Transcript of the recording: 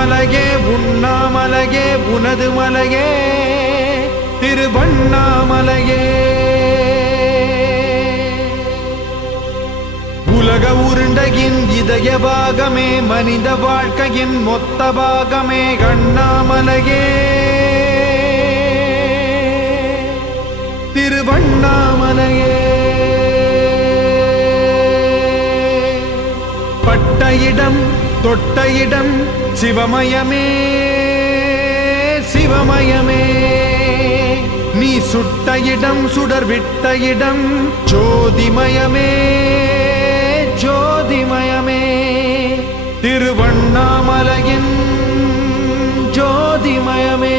உண்ணாமலையே உண்ணாமலையே உனது மலையே திருவண்ணாமலையே. உலக உருண்டையின் இதய பாகமே மனித வாழ்க்கையின் மொத்த பாகமே அண்ணாமலையே திருவண்ணாமலையே. பட்ட இடம் தொட்ட இடம் சிவமயமே சிவமயமே. நீ சுட்ட இடம் சுடர் விட்ட இடம் ஜோதிமயமே ஜோதிமயமே. திருவண்ணாமலையின் ஜோதிமயமே.